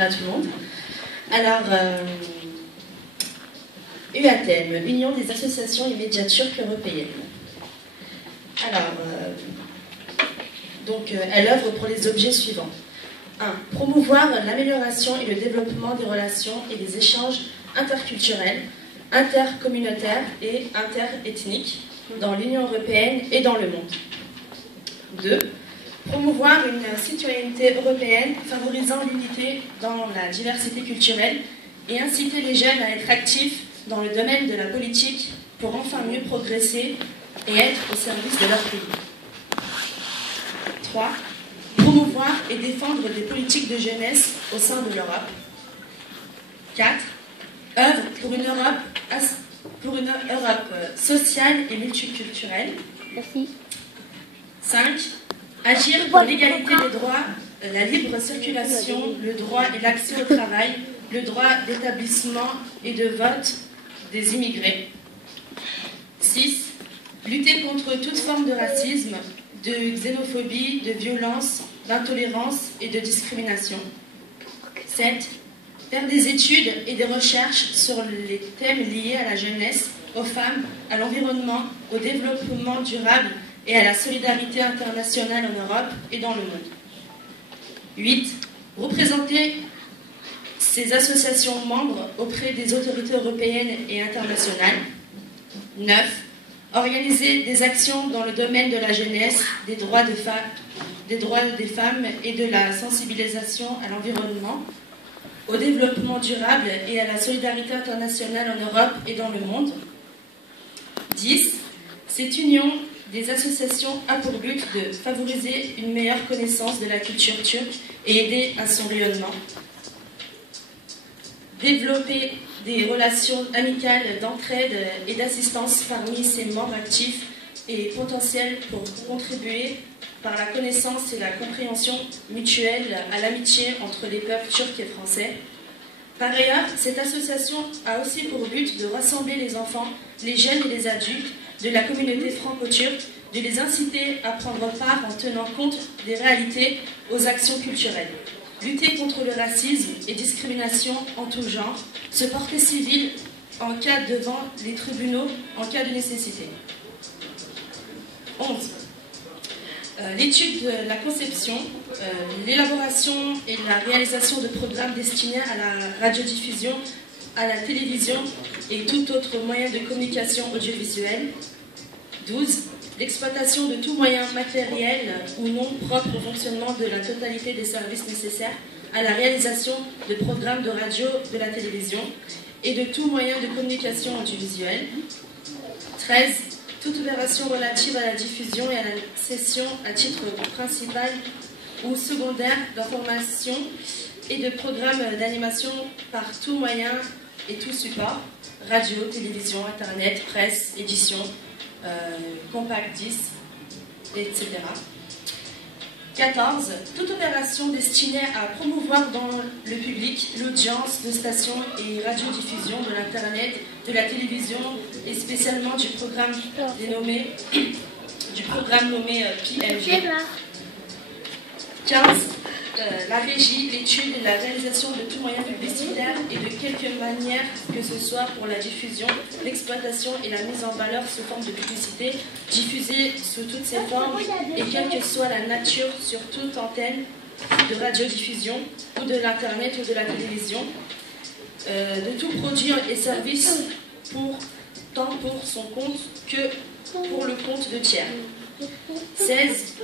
À tout le monde. Alors, UATEM, Union des associations et médias turcs européennes. Alors, elle œuvre pour les objets suivants. 1. Promouvoir l'amélioration et le développement des relations et des échanges interculturels, intercommunautaires et interethniques dans l'Union européenne et dans le monde. 2. Promouvoir une citoyenneté européenne favorisant l'unité dans la diversité culturelle et inciter les jeunes à être actifs dans le domaine de la politique pour enfin mieux progresser et être au service de leur pays. 3. Promouvoir et défendre des politiques de jeunesse au sein de l'Europe. 4. Œuvre pour une Europe sociale et multiculturelle. Merci. 5. Agir pour l'égalité des droits, la libre circulation, le droit et l'accès au travail, le droit d'établissement et de vote des immigrés. 6. Lutter contre toute forme de racisme, de xénophobie, de violence, d'intolérance et de discrimination. 7. Faire des études et des recherches sur les thèmes liés à la jeunesse, aux femmes, à l'environnement, au développement durable et à la solidarité internationale en Europe et dans le monde. 8. Représenter ces associations membres auprès des autorités européennes et internationales. 9. Organiser des actions dans le domaine de la jeunesse, des droits des femmes et de la sensibilisation à l'environnement, au développement durable et à la solidarité internationale en Europe et dans le monde. 10. Cette union des associations a pour but de favoriser une meilleure connaissance de la culture turque et aider à son rayonnement. Développer des relations amicales d'entraide et d'assistance parmi ses membres actifs et potentiels pour contribuer par la connaissance et la compréhension mutuelle à l'amitié entre les peuples turcs et français. Par ailleurs, cette association a aussi pour but de rassembler les enfants, les jeunes et les adultes de la communauté franco-turque, de les inciter à prendre part en tenant compte des réalités aux actions culturelles. Lutter contre le racisme et discrimination en tout genre, se porter civil en cas devant les tribunaux en cas de nécessité. 11. L'étude de la conception, l'élaboration et la réalisation de programmes destinés à la radiodiffusion, à la télévision et tout autre moyen de communication audiovisuelle. 12. L'exploitation de tout moyen matériel ou non propre au fonctionnement de la totalité des services nécessaires à la réalisation de programmes de radio, de la télévision et de tout moyen de communication audiovisuelle. 13. Toute opération relative à la diffusion et à la cession à titre principal ou secondaire d'information et de programmes d'animation par tout moyen et tout support, radio, télévision, internet, presse, édition, compact disque, etc. 14. Toute opération destinée à promouvoir dans le public l'audience de stations et radiodiffusion de l'Internet, de la télévision et spécialement du programme nommé PMG. 15. La régie, l'étude et la réalisation de tout moyen publicitaire et de quelque manière que ce soit pour la diffusion, l'exploitation et la mise en valeur sous forme de publicité, diffusée sous toutes ses formes et quelle que soit la nature sur toute antenne de radiodiffusion ou de l'Internet ou de la télévision, de tout produit et service tant pour son compte que pour le compte de tiers. 16.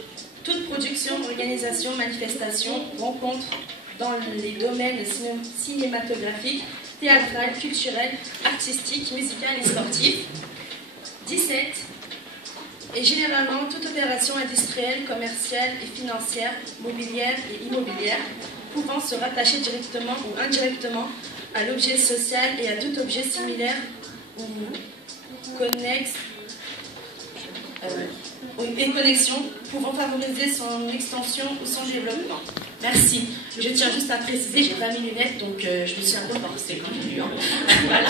Toute production, organisation, manifestation, rencontre dans les domaines cinématographiques, théâtral, culturel, artistique, musical et sportif. 17. Et généralement, toute opération industrielle, commerciale et financière, mobilière et immobilière, pouvant se rattacher directement ou indirectement à l'objet social et à tout objet similaire ou connexe, une connexion pouvant favoriser son extension ou son développement. Merci. Je tiens juste à préciser, j'ai pas mes lunettes, donc je me suis un peu forcée quand j'ai lu. Voilà.